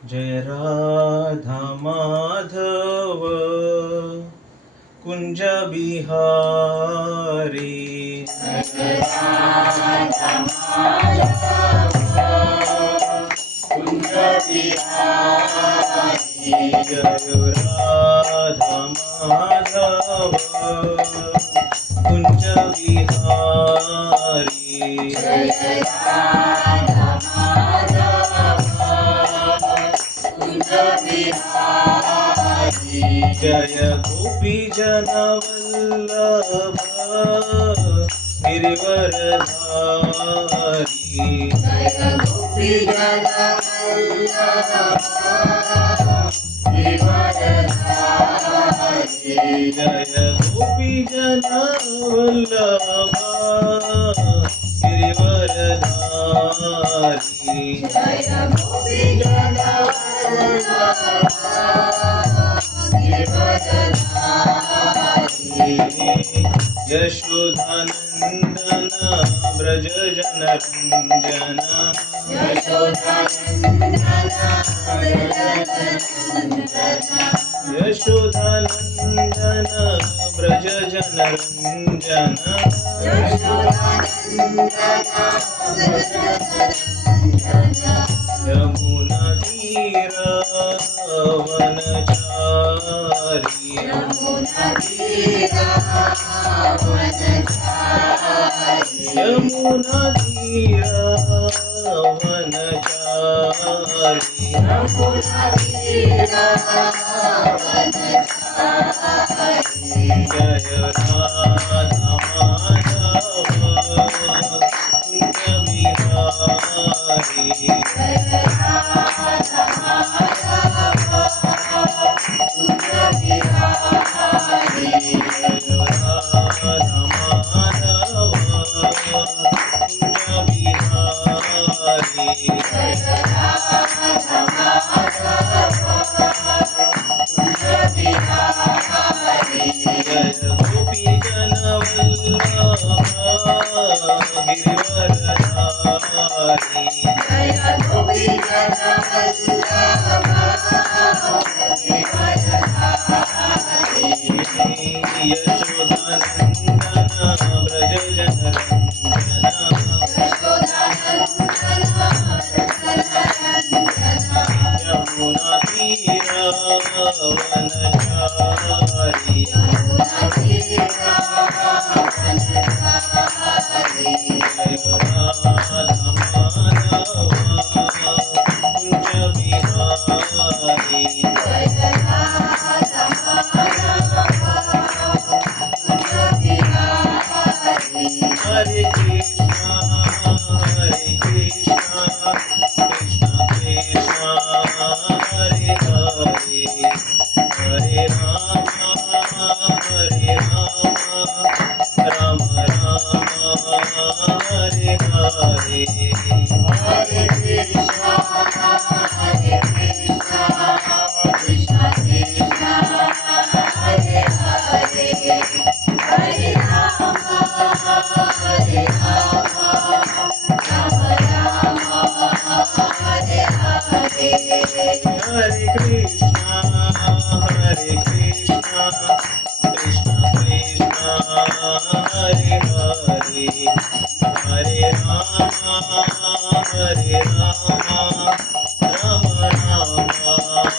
जय राधा माधव कुंज बिहारी। जय राधा माधव कुंज बिहारी। जय राधा माधव कुंज बिहारी। जय राधा माधव कुंज बिहारी। जय गोपी जन वल्लभ गिरिवरधारी। जय गोपी जन वल्लभ गिरिवरधारी। जय गोपी जन वल्लभ गिरिवरधारी। जय गोपी जन वल्लभ गिरिवरधारी। यशोदानंदन व्रज जन रंजन। यशोदानंदन व्रज जन यशोदानंदन व्रज जन रंजन। यमुना तीर वनचारी। यमुना तीर वनचारी। यमुना तीर वनचारी। यमुना तीर वनचारी। जय राधा माधव कुंज बिहारी। जय राधा माधव कुंज बिहारी। जय राधा माधव कुंज बिहारी। जय राधा माधव कुंज बिहारी। जय गोपी जन वल्लभ गिरिवरधारी। जय गोपी जन वल्लभ गिरिवरधारी। यशोदानंदन व्रज जन रंजन। यशोदानंदन व्रज रंजन। यमुना तीर वनचारी। यमुना तीर वनचारी। जय राधा माधव कुंज बिहारी। जय राधा माधव कुंज बिहारी। हरे कृष्णा कृष्ण कृष्ण हरे हरे। हरे राम राम राम हरे हरे। हरे कृष्णा कृष्ण कृष्ण हरे हरे। हरे राम राम राम हरे हरे। हरे कृष्णा कृष्ण कृष्ण हरे हरे। हरे राम राम राम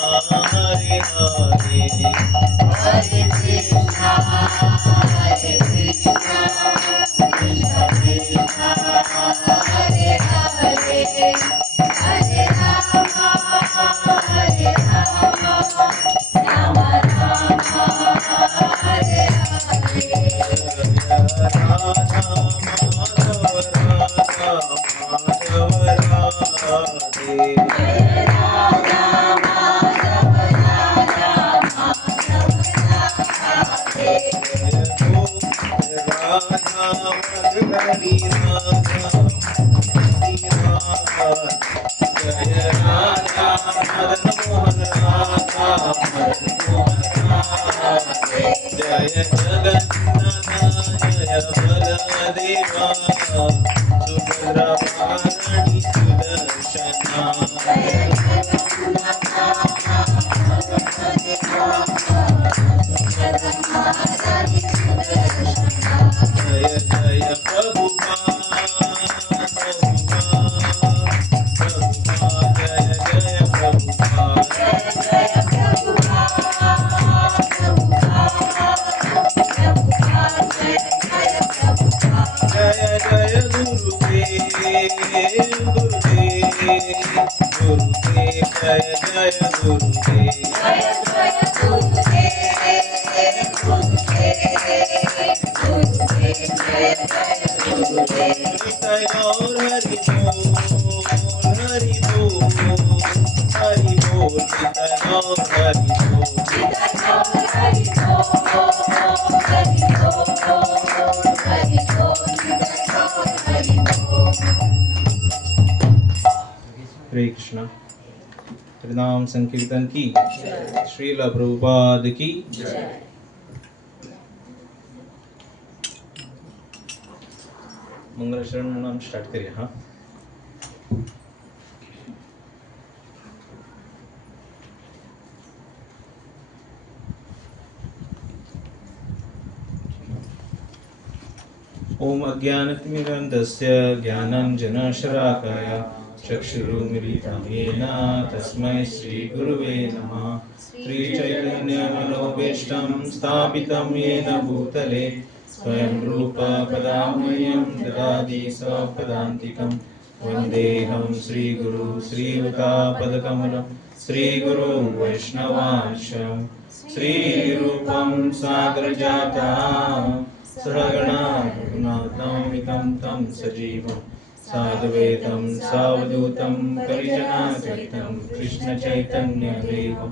हरे हरे। हरे कृष्णा कृष्ण कृष्ण हरे हरे। हरे राम राम राम हरे हरे। राधा माधव राधा माधव राधे। जय राधा माधव राधा माधव राधे। जय राधा वल्लभी राधा मोहनी राधा। जय राधा मदन मोहन राधा मदन मोहन राधा। जय जगन्नाथ जय बलदेवा सुभद्रा वारणी सुदर्शना। जय जगन्नाथ हरे कृष्णा। हरिनाम संकीर्तन की श्रील प्रभुपाद की मंगलाचरण म्हणून आम्ही स्टार्ट करूया हा। ओम अज्ञानतिमिरन्धस्य ज्ञानाञ्जनशलाकया चक्षुरुन्मीलितं येन तस्मै श्रीगुरुवे नमः। श्रीचैतन्यमनोभीष्टं स्थापितं येन भूतले स्वयं रूप पदामह्यं ददाति स्वपदान्तिकं। वन्देऽहं श्रीगुरु श्रीयुतापदकमलं श्रीगुरुं वैष्णवांश श्रीरूपं सागरजातं सहगणा रघुनाथान्वितं तं सजीवं साद्वैतं सावधूतं परिजनासहितं कृष्णचैतन्यदेवं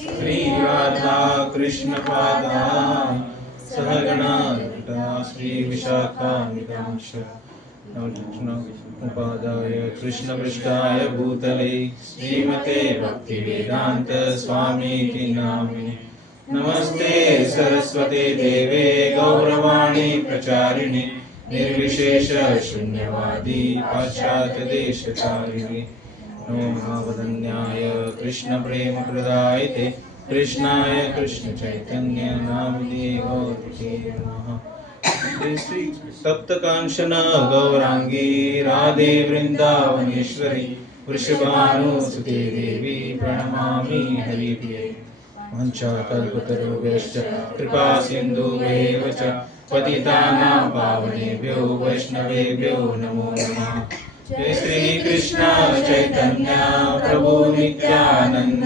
श्रीराधा कृष्णपादा सहगणा ललिता श्रीविशाखान्वितांश उपादाय कृष्णपृष्ठाय भूतले श्रीमते भक्तिवेदान्त स्वामीति नामिने। नमस्ते सरस्वते देवे गौरवाणी प्रचारिणे निर्विशेष शून्यवादी पाश्चात्य देशचारिणे। नमो महावदन्याय कृष्ण प्रेम प्रदायते कृष्णाय कृष्ण चैतन्य नामिने गौरते नमः। श्री तप्त कांचन गौरांगी राधे वृंदावनेश्वरी वृषभानुसुते देवी प्रणमामि हरिप्रिये। वंशाकल्पतरुभ्यश्च कृपा सिन्धुभ्येव च पतितानां पावनेभ्यो वैष्णवेभ्यो नमो नमः। जय श्री कृष्ण चैतन्य प्रभु नित्यानंद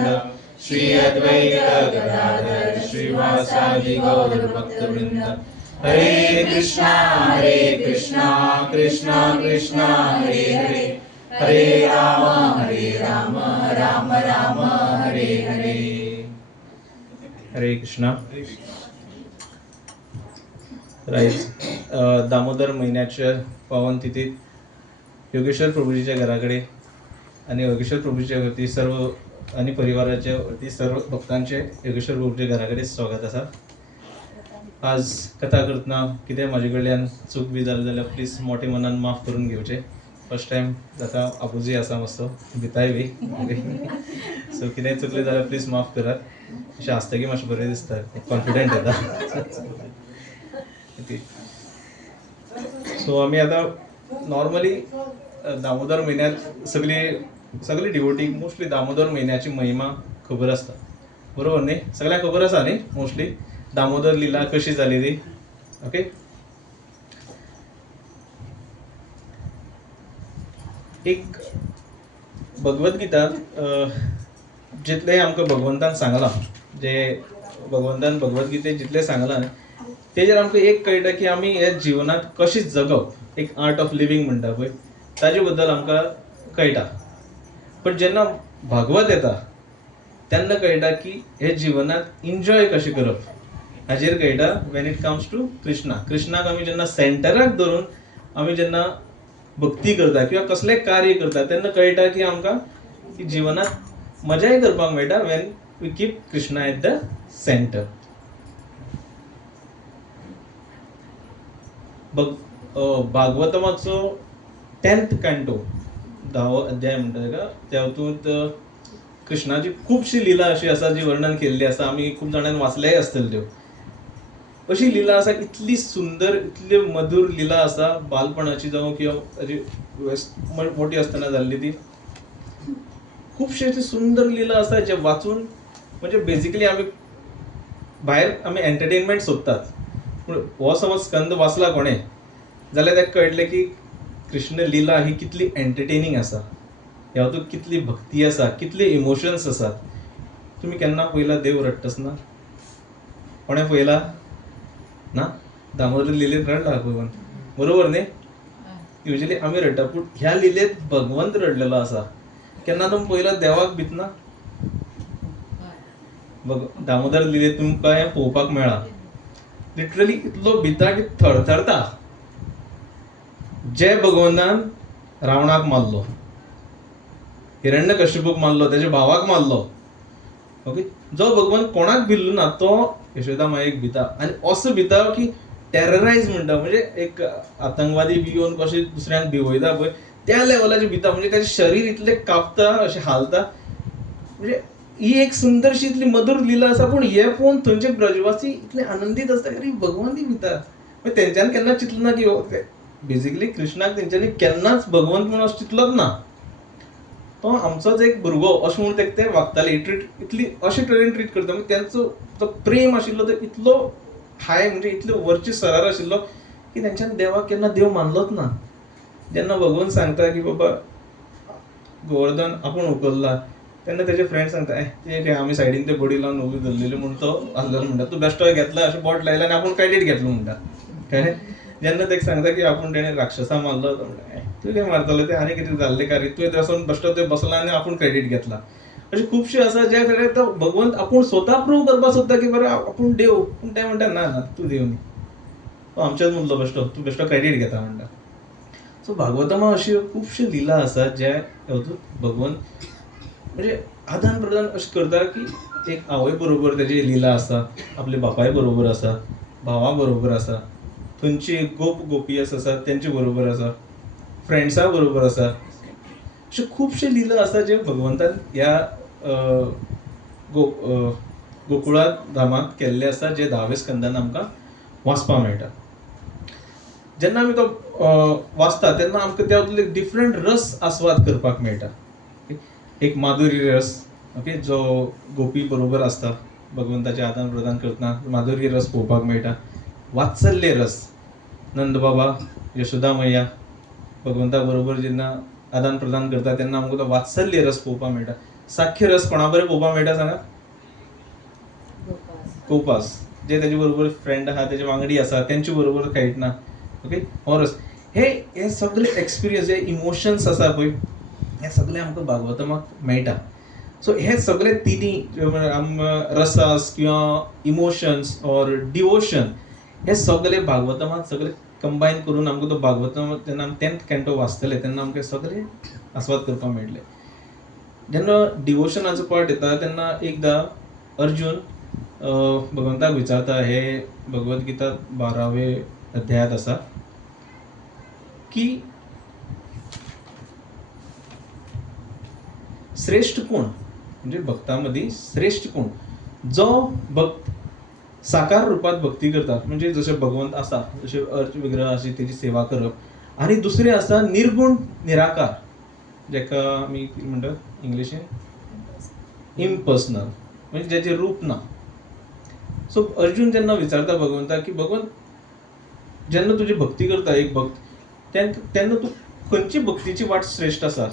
श्री अद्वैत गदाधर श्रीवासादि गौर भक्तवृंद। हरे कृष्णा कृष्णा कृष्णा हरे हरे हरे राम राम राम हरे हरे। हरे कृष्णा। राईट, दामोदर महिन्याच्या पावन तिथीत योगेश्वर प्रभूजीच्या घराकडे आणि योगेश्वर प्रभूजीच्या वरती सर्व आणि परिवाराच्या वरती सर्व भक्तांचे योगेश्वर प्रभूच्या घराकडे स्वागत असा। आज कथा करतना कितें म्हाजे कडल्यान चूक बी जाली जाल्यार प्लीज मोठे मनान माफ करून घेवचे। फर्स्ट टायम जाता आपुजी आसा मातसो भिताय बी सो कितें चुकलें जाल्यार प्लीज माफ करात। अशें आसतकीर मातशें बरें दिसता, कॉन्फिडंट येता। सो आमी आतां नॉर्मली दामोदर म्हयन्यांत सगळी डिवोटी मोस्टली दामोदर म्हयन्याची महिमा खबर आसता, बरोबर न्ही? सगळ्यांक खबर आसा न्ही मोस्टली दामोदर लिला कशी जाली ती? ओके, एक भगवद्गीता जितले आमकां भगवंतान सांगलां, जे भगवंतान भगवद्गीतेत जितलें सांगलां तेजेर आमकां एक कळटा की आमी ह्या जिवनांत कशी जगप, एक आर्ट ऑफ लिविंग म्हणटा पळय ताजे बद्दल आमकां कळटा। पण जेन्ना भागवत येता तेन्ना कळटा की हे जिवनांत एन्जॉय कशें करप हाजेर कळटा। वेन इट कम्स टू कृष्णाक आमी जेन्ना सेंटराक धरून आमी जेन्ना भक्ती करता किंवा कसलें कार्य करता तेन्ना कळटा की आमकां जिवनांत मजाय करपाक मेळटा when we keep Krishna at the centre. भागवतमाचो 10th कॅन्टो 10वो अध्याय म्हणटा तेका, त्या हातूंत कृष्णाची खुबशी लिला अशी आसा जी वर्णन केल्ली आसा, आमी खूब जाणांनी वाचल्याय आसतल्यो त्यो। अशी लिला आसा, इतली सुंदर इतली मधुर लिला आसा, बालपणाची जावं किंवा मोठी आसतना जाल्ली ती खुबशी अशी सुंदर लिला आसा जे वाचून म्हणजे बेजिकली आमी भायर आमी एंटरटेनमेंट सोदतात, पूण हो समज स्कंद वाचला कोणें जाल्यार ताका कळटलें की कृष्ण लीला ही कितली एंटरटेनिंग आसा, ह्या हातूंत कितली भक्ती आसा, कितले इमोशन्स आसात. तुम्ही केन्ना पयला देव रडटसना? कोणें पयला ना? दामोदर लिलेत रडला भगवंत, बरोबर न्ही? युजली आमी रडटा, पूण ह्या लिलेत भगवंत रडलेलो आसा. केन्ना तुमी पयला देवाक भितना? दामोदर लिलेत तुमकां हें पळोवपाक मेळ्ळा. लिटरली इतलो भिता की थरथरता. जे भगवंतान रावणाक मारलो, हिरण्यकश्यपूक मारलो, तेज्या भावाक मारलो, ओके, जो भगवंत कोणाक भिल्लो ना तो यशोदा मायेक भिता. आनी असो भिता की टेररायज म्हणटा, म्हणजे एक आतंकवादी बी येवन कशें दुसऱ्यांक भिवयता पळय त्या लेवलाचेर भिता. म्हणजे तेजें शरीर इतलें कापता, अशें हालता. म्हणजे ही एक सुंदरशी इतली मधुर लीला आसा. पूण हे पळोवन थंयचे ब्रजवासी इतले आनंदीत आसता की अरे भगवंतूय भिता. म्हणजे तेंच्यांनी केन्ना चिंतलें ना की बेसिकली कृष्णाक तेंच्यांनी केन्नाच भगवंत म्हणून असो चिंतलोच ना. तो आमचोच एक भुरगो अशें म्हणून तेका ते वागताले. इतली अशे तरेन ट्रीट करता. म्हणजे त्यांचो जो प्रेम आशिल्लो तो इतलो हाय, म्हणजे इतलो वरचे सरार आशिल्लो की तेंच्यांनी देवाक केन्ना देव मानलोच ना. जेन्ना भगवंत सांगता की बाबा गोवर्धन आपूण उखल्ला, तेन्ना तेजे फ्रेंड सांगता ते आमी सायडीन ते बडी लावन उबी धरलेली म्हणून तो आसलेलो म्हणटा. तूं बेश्टो घेतला अशें बोट लायला आनी आपूण क्रेडीट घेतलो म्हणटा. कळ्ळें? जेन्ना तेका सांगता की आपूण तेणें राक्षसां मारलो, तो म्हणटा तूं कितें मारतलो, ते आनी कितें जाल्लें काय रे, तुवें वचून बेश्टो थंय बसला आनी आपूण क्रेडीट घेतला. अशें खुबशे आसा जे कडेन तो भगवंत आपूण स्वता प्रूव करपाक सोदता की बरो आपूण देव, पूण ते म्हणटा ना ना तूं देव न्ही, तो आमच्याच मदलो बेश्टो, तूं बेश्टो क्रेडीट घेता म्हणटा. सो भागवतामा अश्यो खुबश्यो लिला आसात जे हातूंत भगवंत म्हणजे आदान प्रदान अशें करता की एक आवय बरोबर तेजी लिला आसा, आपल्या बापाय बरोबर आसा, भावा बरोबर आसा, थंयची गोप गोपियस आसा तेंचे बरोबर आसा, फ्रेंड्सा बरोबर आसा. अशे खुबशे लिला आसा जे भगवंतान ह्या गोकुळा धामांत केल्ले आसा, जे 10व्या स्कंदान आमकां वाचपाक मेळटा. जेन्ना आमी तो वाचता तेन्ना आमकां त्या डिफरंट रस आस्वाद करपाक मेळटा. एक माधुर्य रस, ओके, जो गोपी बरोबर आसता भगवंताचें आदान प्रदान करतना माधुर्य रस पळोवपाक मेळटा. वात्सल्य रस, नंद बाबा यशोदा मैया भगवंता बरोबर जेन्ना आदान प्रदान करता तेन्ना आमकां तो वात्सल्य रस पळोवपाक मेळटा. साख्य रस कोणा बरें पळोवपाक मेळटा सांगा? गोपास, जे तेजे बरोबर फ्रेंड आहा, तेजे वांगडी आसा, तेंचे बरोबर खेळटना, ओके, हो रस. हे सगळे एक्सपिरियन्स, हे इमोशन्स आसा पळय, हे सगळे आमकां भागवतामाक मेळटा. सो हे सगळे तिनी रसास किंवा इमोशन्स ऑर डिवोशन हे सगळे भागवतामात सगळे कंबायन करून आमकां तो भागवतम जेन्ना आमी 10th कॅन्टो वाचतले तेन्ना आमकां सगळे आस्वाद करपाक मेळटले. जेन्ना डिवोशनाचो पार्ट येता तेन्ना एकदां अर्जून भगवंताक विचारता, हे भगवत गीता 12वे अध्यायात आसा की श्रेष्ठ कोण, म्हणजे भक्तां मदीं श्रेष्ठ कोण, जो भक्त साकार रुपात भक्ती करता, म्हणजे जशे भगवंत आसा, जशे अर्च विग्रह आसा तेजी सेवा करप, आनी दुसरे आसा निर्गुण निराकार, जेका आमी कितें म्हणटात इंग्लिशीन इम्पर्सनल, म्हणजे जेचें रूप ना. सो अर्जून जेन्ना विचारता भगवंताक की भगवंत जेन्ना तुजी भक्ती करता एक भक्त, तेन्ना तूं खंयची भक्तीची वाट श्रेष्ठ आसा,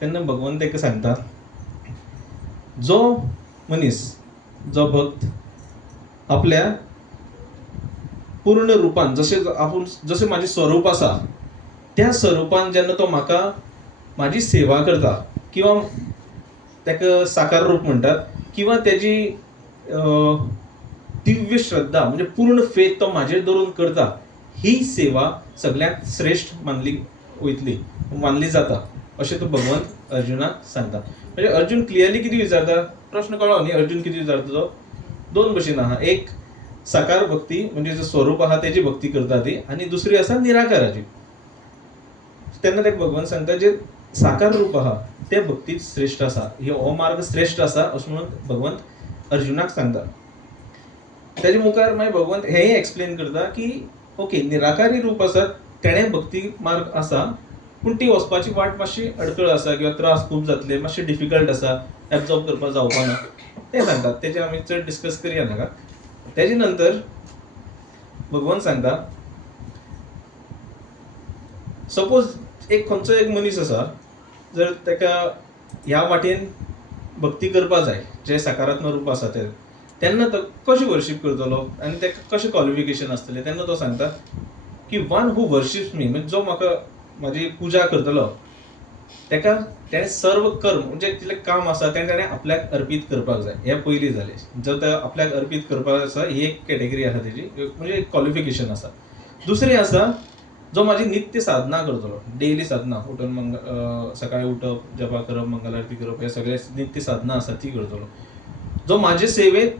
तेन्ना भगवंत ताका सांगता, जो मनीस, जो भक्त आपल्या पूर्ण रुपान जशें म्हाजें स्वरूप आसा त्या स्वरुपान जेन्ना तो म्हाका म्हाजी सेवा करता, किंवा ताका साकार रूप म्हणटात, किंवा तेजी दिव्य श्रद्धा म्हणजे पूर्ण फेथ तो म्हाजेर धरून करता, ही सेवा सगळ्यांत श्रेष्ठ मानली जाता, अशें तो भगवंत अर्जुनाक सांगता. म्हणजे अर्जुन क्लियरली कितें विचारता, प्रश्न कळ्ळो न्ही अर्जुन कितें विचारता तो? दोन भशेन आहा, एक साकार भक्ती म्हणजे जो स्वरूप आहा तेजी भक्ती करता ती, आनी दुसरी आसा निराकाराची. तेन्ना ताका भगवंत सांगता जे साकार रूप आहा ते भक्तीत श्रेष्ठ आसा, हो मार्ग श्रेष्ठ आसा अशें म्हणून भगवंत अर्जुनाक सांगता. तेजे मुखार मागीर भगवंत हेंय एक्सप्लेन करता की ओके, निराकारी रूप आसा तेणें भक्ती मार्ग आसा, पूण ती वचपाची वाट मातशी अडखळ आसा, किंवा त्रास खूब जातले, मातशे डिफिकल्ट आसा, एब्जॉर्ब करपाक जावपा ना, ते सांगतात. तेजे आमी चड डिस्कस करया नाका. तेजे नंतर भगवंत सांगता सपोज एक खंयचो एक मनीस आसा, जर ताका ह्या वाटेन भक्ती करपा जाय, जे सकारात्मक रूप आसा ते, तेन्ना तो कशी वर्शीप करतलो आनी ताका कशें क्वॉलिफिकेशन आसतलें, तेन्ना तो सांगता की वन हू वर्शिप्स मी, म्हणजे जो म्हाका म्हाजी पुजा करतलो, ताका तेणें सर्व कर्म म्हणजे जितलें काम आसा तें ताणें आपल्याक अर्पीत करपाक जाय. हें पयलीं जालें. जर तो आपल्याक अर्पीत करपाक आसा, ही एक कॅटेगरी आसा तेजी, म्हणजे एक क्वॉलिफिकेशन आसा. दुसरी आसा जो म्हाजी नित्य साधना करतलो, डेली साधना, उठून सकाळी उठप, जपा करप, मंगल आरती करप, हे सगळे नित्य साधना आसा ती करतलो. जो म्हाजे सेवेत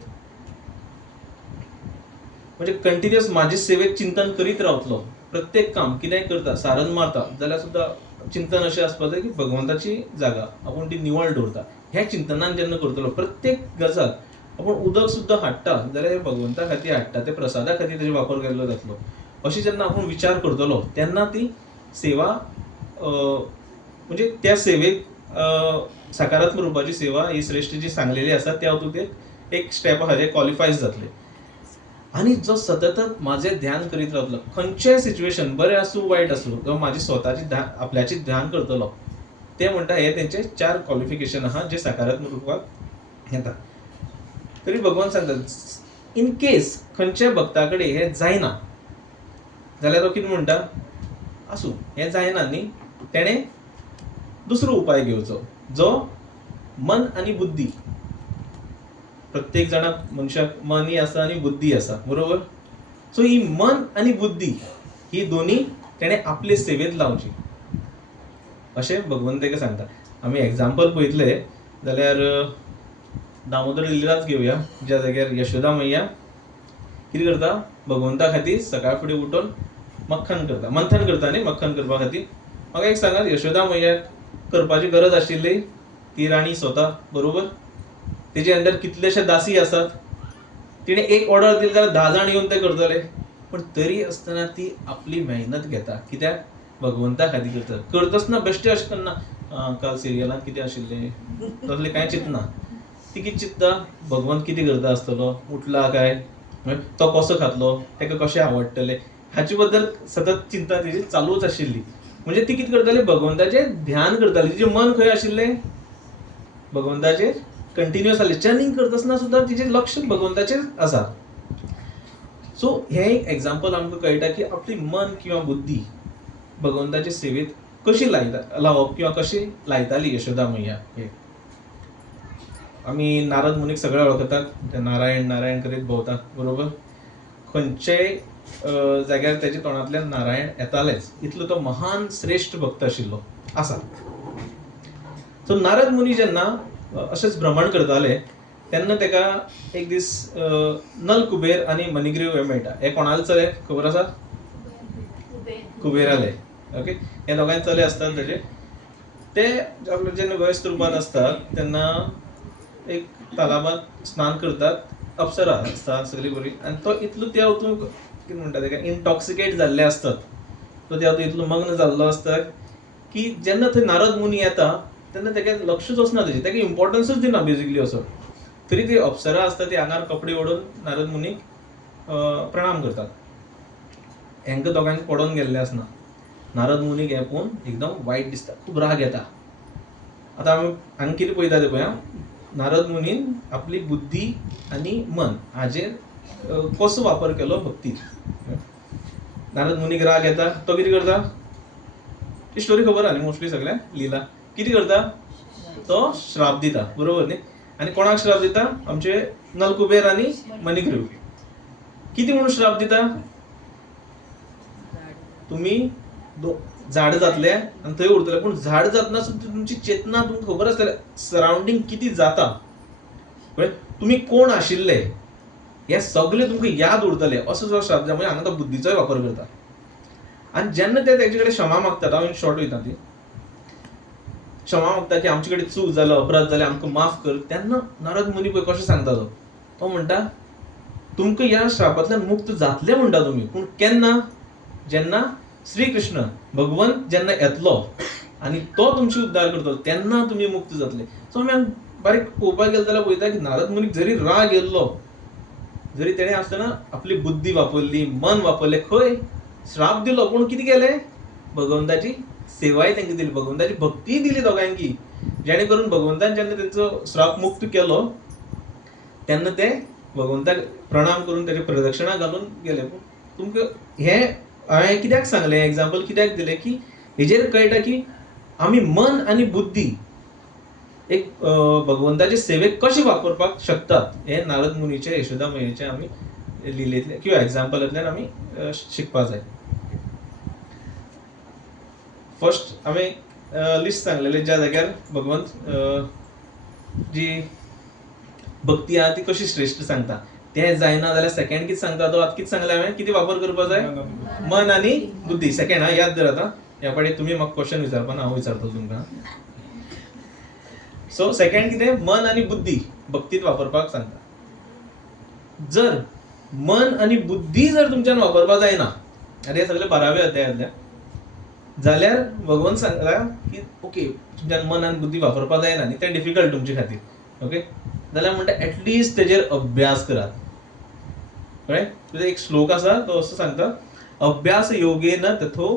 म्हणजे कंटिन्युअस म्हाजे सेवेत चिंतन करीत रावतलो, प्रत्येक काम कितेंय करता, सारन मारता जाल्यार सुद्दां चिंतन अशें आसपाक जाय की भगवंताची जागा आपूण ती निवळ दवरता. ह्या चिंतनान जेन्ना करतलो, प्रत्येक गजाल आपूण उदक सुद्दां हाडटा जाल्यार हे भगवंता खातीर हाडटा, ते प्रसादा खातीर तेजो वापर केल्लो जातलो. अशी जेन्ना आपूण विचार करतलो तेन्ना ती सेवा म्हणजे त्या सेवेक सकारात्मक रूपाची सेवा ही श्रेष्ठ जी सांगलेली आसा त्या हातूंत एक स्टेप आसा जे क्वॉलिफायज जातले. आणि जो सतत माझे ध्यान करीत रावतलो, खंयचेय सिच्युएशन बरें आसूं वायट आसूं, जो म्हाजी स्वताची आपल्याची ध्यान करतलो, ते म्हणटा हे तेंचे 4 क्वॉलिफिकेशन आहा जे सकारात्मक रूपाक येता. तरी भगवान सांगता इन केस खंयच्या भक्ता कडेन हे जायना जाल्यार तो कितें म्हणटा, आसूं हें जायना न्ही, तेणें दुसरो उपाय घेवचो, जो मन आनी बुद्धी. प्रत्येक जाणाक मनशाक मनय आसा आनी बुद्धी आसा, बरोबर. सो ही मन आनी बुद्धी ही दोनी तेणें आपले सेवेत लावची, अशें भगवंत ताका सांगता. आमी एग्जाम्पल पळयतले जाल्यार दामोदर लिलाच घेवया, ज्या जाग्यार यशोदा मैया कितें करता, भगवंता खातीर सकाळ फुडें उठून मंथन करता न्ही, मख्खन करपा खातीर. म्हाका एक सांगात, यशोदा मैयाक करपाची गरज आशिल्ली, ती राणी स्वता, बरोबर. तेजे अंडर कितलेशे दासी आसात, तिणें एक ऑर्डर दिली जाल्यार 10 जाण येवन ते करतले, पण तरी आसतना ती आपली मेहनत घेता. कित्याक, भगवंता खातीर करता. करतासतना बेश्टे अशें करना, काल सिरियलांत कितें आशिल्लें तसलें कांय चिंतना. ती कितें चिंतता, भगवंत कितें करता आसतलो, उठला काय, तो कसो खातलो, ताका कशें आवडटलें, हाचे बद्दल सतत चिंता तिची चालूच आशिल्ली. म्हणजे ती कितें करताली, भगवंताचें ध्यान करताली. तिचें मन खंय आशिल्लें, भगवंताचेर कंटिन्युअस आसलें. चॅनिंग करतासतना सुद्दां तिचें लक्ष भगवंताचेर आसा. सो हें एक एग्जाम्पल आमकां कळटा की आपली मन किंवा बुद्धी भगवंताचे सेवेत कशी लावप किंवा कशी लायताली यशोदा मैया. हे आमी नारद मुनीक सगळे वळखतात, ते नारायण नारायण करीत भोंवतात, बरोबर. खंयचेय जाग्यार तेच्या तोंडांतल्यान नारायण येतालेच, इतलो तो महान श्रेष्ठ भक्त आशिल्लो आसा. सो नारद मुनी जेन्ना अशेंच भ्रमण करताले तेन्ना ताका एक दीस नल कुबेर आनी मणिग्रीव हे मेळटा. हे कोणाले चले खबर आसा, कुबेराले. ओके, हे दोगांय चले आसतात तेजे. ते आपले जेन्ना व्यस्त रूपान आसतात तेन्ना एक तलावांत स्नान करतात, अप्सरा आसता सगळी बरी, आनी तो इतलो त्या हातूंत कितें म्हणटा ताका इंटॉक्सिकेट जाल्ले आसतात. तो त्या हातूंत इतलो मग्न जाल्लो आसता की जेन्ना थंय नारद मुनी येता तेन्ना ताका लक्षच वचना तेजें, ताका इम्पॉर्टन्सूच दिना बेजिकली असो. तरी ती अप्सरा आसता ती आंगार कपडे ओडून नारद मुनीक प्रणाम करतात. हेंकां दोगांयक पडोवन गेल्ले आसना. नारद मुनीक हें पळोवन एकदम वायट दिसता, खूब राग येता. आतां आमी हांगा कितें पळयता तें पळया, नारद मुनीन आपली बुद्धी आनी मन हाजेर कसो वापर केलो भक्तीत. नारद मुनीक राग येता, तो कितें करता, ती स्टोरी खबर आहा न्ही मोस्टली सगळ्यांक, लिला. कितें करता, तो श्राप दिता, बरोबर न्ही. आनी कोणाक श्राप दिता, आमचे नलकुबेर आनी मणिग्रीव. कितें म्हणून श्राप दिता, तुमी झाड जातले आनी थंय उरतले, पूण झाड जातना सुद्दां तुमची चेतना तुमकां खबर आसतलें सरावंडींग कितें जाता, तुमी कोण आशिल्ले हे सगळें तुमकां याद उरतलें, असो जो श्राप दिता. म्हणजे हांगा तो बुद्धीचोय वापर करता. आनी जेन्ना ते तेजे कडेन क्षमा मागतात, हांव इन शॉर्ट वयता ती क्षमा मागता की आमचे कडेन चूक जालो, अपराध जाले, आमकां माफ कर, तेन्ना नारद मुनी पळय कशें सांगता तो म्हणटा तुमकां ह्या श्रापांतल्यान मुक्त जातले म्हणटा तुमी, पूण केन्ना, जेन्ना श्री कृष्ण भगवंत जेन्ना येतलो आनी तो तुमची उद्धार करतलो तेन्ना तुमी मुक्त जातले. सो आमी बारीक पळोवपाक गेले जाल्यार पळयता की नारद मुनीक जरी राग येयल्लो, जरी तेणें आसतना आपली बुद्धी वापरली, मन वापरलें, खंय श्राप दिलो, पूण कितें केलें, भगवंताची सेवाय तांकां दिली, भगवंताची भक्ती दिली दोगांकी, जेणे करून भगवंतान जेन्ना तेंचो श्राप मुक्त केलो तेन्ना ते भगवंताक प्रणाम करून तेजे प्रदक्षिणा घालून गेले. तुमकां हे हांवें कित्याक सांगलें, एग्जाम्पल कित्याक दिलें की हेजेर कळटा की आमी मन आनी बुद्धी एक भगवंताचे सेवेक कशें वापरपाक शकतात हे नारद मुनीचे, यशोदा मैयेचे आमी लिलेंतले किंवा एग्जाम्पलांतल्यान आमी शिकपाक जाय. फर्स्ट हांवें लिस्ट सांगलेलें ज्या जाग्यार भगवंत जी भक्ती आहा ती कशी श्रेष्ठ सांगता. तें जायना जाल्यार सेकंड कितें सांगता तो, आतां कितें सांगलें हांवें, कितें वापर करपाक जाय, मन आनी बुद्धी. सेकंड हा याद दर आतां, ह्या फाटी तुमी म्हाका क्वेश्चन विचारपा ना, हांव विचारतलो तुमकां. सो सेकंड कितें, मन आनी बुद्धी भक्तीत वापरपाक सांगता. जर मन आनी बुद्धी जर तुमच्यान वापरपाक जायना, आतां हे सगळे 12व्या अध्यायांतल्या, जाल्यार भगवंत सांगता की ओके तुमच्यान मन आनी बुद्धी वापरपाक जायना आनी तें डिफिकल्ट तुमचे खातीर, ओके, जाल्यार म्हणटा एटलिस्ट तेजेर अभ्यास करात. कळ्ळें? तुजो एक श्लोक आसा तो असो सांगता, अभ्यास योगेन तथो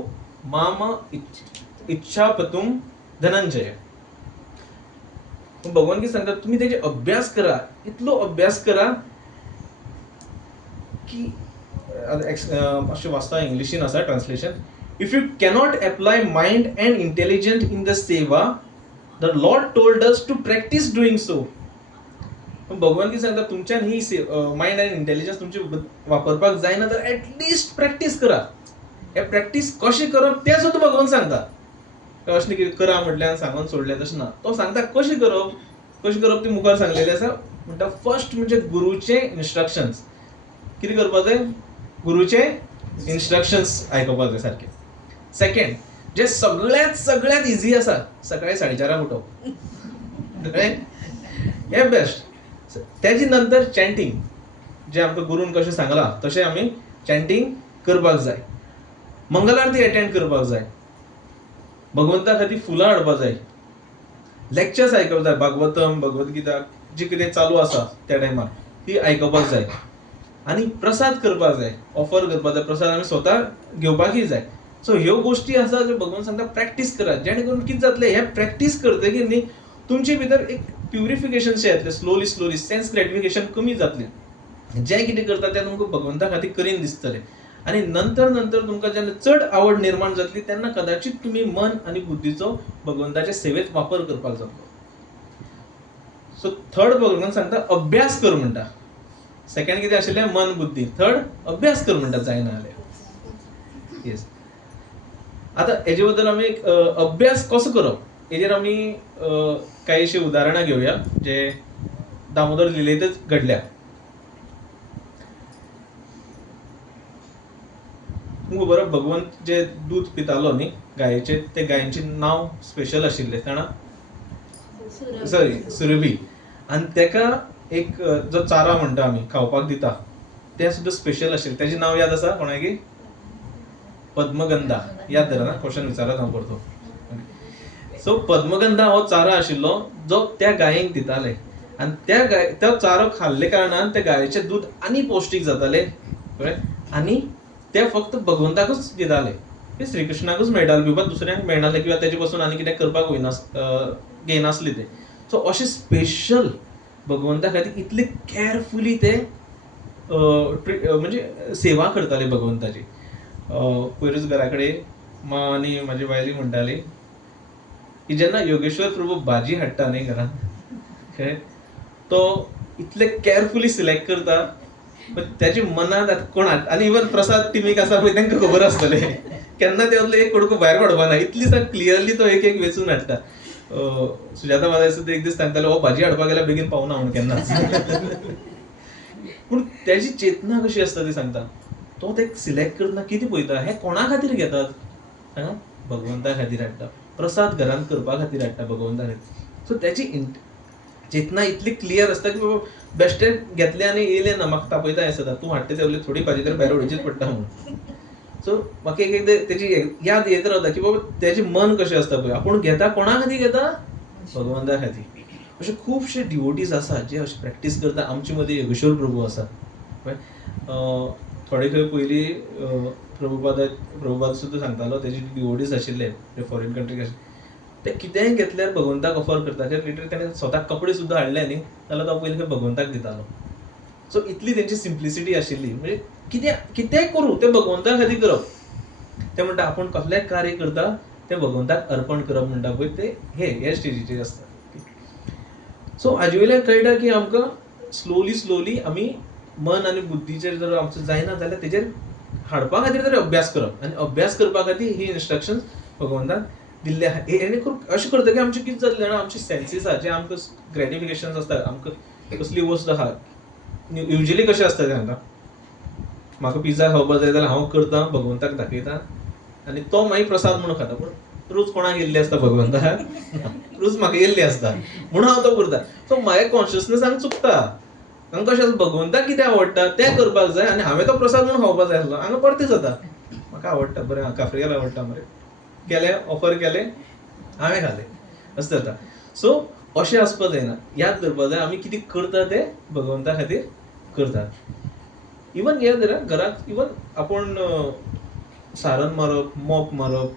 माम इच्छापतुम धनंजय. भगवान कितें सांगता, तुम्ही तेजे अभ्यास करा, इतलो अभ्यास करा की अशें वाचता, इंग्लिशीन आसा translation, if you cannot apply mind and intelligent in the seva, the lord told us to practise doing so. भगवान कितें सांगता, तुमच्यान ही मायंड आनी इंटेलिजन्स तुमची वापरपाक जायना तर एटलिस्ट प्रॅक्टीस करा. हे प्रॅक्टीस कशें करप तें सुद्दां भगवान सांगता. अशें न्ही की करा म्हटल्यार सांगून सोडलें, तशें ना. तो सांगता कशें करप ती मुखार सांगलेलें आसा. म्हणटा फर्स्ट म्हणजे गुरूचे इन्स्ट्रक्शन्स. कितें करपाक जाय, गुरूचे इन्स्ट्रक्शन्स आयकपाक जाय सारके. सेकंड जे सगळ्यात इझी आसा, सकाळी 4:30 उठप, हे बेस्ट. तेजे नंतर चॅन्टिंग, जे आमकां गुरून कशें सांगलां तशें आमी चॅन्टिंग करपाक जाय. मंगल आरती अटेंड करपाक जाय, भगवंता खातीर फुलां हाडपाक जाय, लेक्चर्स आयकप जाय, भागवतम, भगवद्गीता जी कितें चालू आसा त्या टायमार ती आयकपाक जाय. आनी प्रसाद करपाक जाय, ऑफर करपाक जाय, प्रसाद आमी स्वता घेवपाकय जाय. सो ह्यो गोश्टी आसा ज्यो भगवान सांगता प्रॅक्टीस करा. जेणे करून कितें जातलें, हे प्रॅक्टीस करतकीर न्ही तुमचे भितर एक प्युरिफिकेशन येतलें, स्लोली सेन्स ग्रॅटिफिकेशन कमी जातलें. जें कितें करता तें तुमकां भगवंता खातीर करीन दिसतलें. आनी नंतर तुमकां जेन्ना चड आवड निर्माण जातली तेन्ना कदाचित तुमी मन आनी बुद्धीचो भगवंताचे सेवेत वापर करपाक जातलो. सो थर्ड भगवान सांगता अभ्यास कर म्हणटा. सेकंड कितें आशिल्लें, मन बुद्धी. थर्ड अभ्यास कर म्हणटा, जायना जाल्यार. येस. आतां हेजे बद्दल आमी अभ्यास कसो करप हेजेर आमी कांयशीं उदाहरणां घेवया जे दामोदर लिलेंतच घडल्या. तुमकां खबर, भगवंत जे दूध पितालो न्ही गायेचे, ते गायेचें नांव स्पेशल आशिल्लें, जाणा, सुरभी. आनी तेका एक जो चारा म्हणटा आमी खावपाक दिता तें सुद्दां स्पेशल आशिल्लें. तेजें नांव याद आसा कोणाकी? पद्मगंधा. याद धरा ना, क्वेश्चन विचारत हांव करतो. सो पद्मगंधा हो चारो आशिल्लो जो त्या गायेक दिताले, आनी तो चारो खाल्ले कारणान त्या गायेचें दूध आनी पौश्टीक जातालें, कळ्ळें, आनी ते फक्त भगवंताकूच दिताले. ते श्रीकृष्णाकूच मेळटाले, पिवपाक दुसऱ्यांक मेळनासलें किंवा तेजे पासून आनी कितें करपाक घेयनासले ते. सो अशें स्पेशल भगवंता खातीर इतले केअरफुली ते म्हणजे सेवा करताले भगवंताची. पयरूच घरा कडेन मां आनी म्हाजी बायली म्हणटाली की जेन्ना योगेश्वर प्रभू भाजी हाडटा न्ही घरांत, तो इतले केअरफुली सिलेक्ट करता, त्याची मनात कोण आनी इवन प्रसाद टिमीक आसा पळय तांकां खबर आसतलें केन्ना ते एक कडको भायर पडपा ना, इतली क्लियरली तो एक वेचून हाडटा. सुजाता माता सुद्दां एक दीस सांगताले हो भाजी हाडपाक गेल्यार बेगीन पावना म्हणून केन्नाच. पूण त्याची चेतना कशी आसता ती सांगता. तो ते सिलेक्ट करतना कितें पळयता, हे कोणा खातीर घेतात, भगवंता खातीर हाडटा. प्रसाद घरांत करपा खातीर हाडटा भगवंता खातीर. सो त्याची चेतना इतली क्लियर आसता की बाबा बेश्टे घेतले आनी येयले ना, म्हाका तापयता हें सदां, तूं हाडटा ते थोडी भाजी तर भायर उडोवचीच पडटा म्हणून. सो म्हाका एकदां तेजी याद येत रावता की बाबा तेजें मन कशें आसता पळय, आपूण घेता कोणा खातीर घेता, भगवंता खातीर. अशे खुबशे डिवोटीज आसा जे अशे प्रॅक्टीस करता. आमचे मदीं योगेश्वर प्रभू आसा, थोडे खंय पयलीं प्रभुपाद सुद्दां सांगतालो तेजे डिवोटीज आशिल्ले ते फॉरेन कंट्रीक आशिल्ले ते कितेंय घेतल्यार भगवंताक ऑफर करता लिटरली ताणें स्वताक कपडे सुद्दां हाडले न्ही जाल्यार तो पयलीं भगवंताक दितालो सो इतली तेंची सिंप्लिसिटी आशिल्ली म्हणजे कितेंय करूं तें भगवंता खातीर करप ते म्हणटा आपूण कसलेंय कार्य करता तें भगवंताक अर्पण करप म्हणटा पळय ते हे स्टेजीचेर आसता सो हाजे वयल्यान कळटा की आमकां स्लोली आमी मन आनी बुद्धीचेर जर आमचो जायना जाल्यार तेजेर हाडपा खातीर तरी अभ्यास करप आनी अभ्यास करपा खातीर ही इन्स्ट्रक्शन्स भगवंतान दिल्ले आहा हेणे करून अशें करता की आमचें कितें जातलें जाणा आमचे सेन्सीस आहा जे आमकां ग्रेटिफिकेशन्स आसता आमकां कसली वस्त आहा युजली कशें आसता तें सांगता म्हाका पिझ्झा खावपाक जाय जाल्यार हांव करता भगवंताक दाखयता आनी तो मागीर प्रसाद म्हणून खाता पूण रूच कोणाक येयल्ली आसता भगवंताक रूच म्हाका येयल्ली आसता म्हणून हांव तो करता सो म्हाज्या कॉन्शियसनसान चुकता हांगा कशें भगवंताक कितें आवडटा तें करपाक जाय आनी हांवें तो प्रसाद म्हणून खावपाक जाय आसलो हांगा परतें जाता म्हाका आवडटा बरें काफ्रियल आवडटा मरे केलें ऑफर केलें हांवें खालें अशें जाता सो अशें आसपाक जायना याद दवरपाक जाय आमी कितें करता तें भगवंता खातीर करतात इवन याद धरा घरांत इवन आपूण सारण मारप मॉप मारप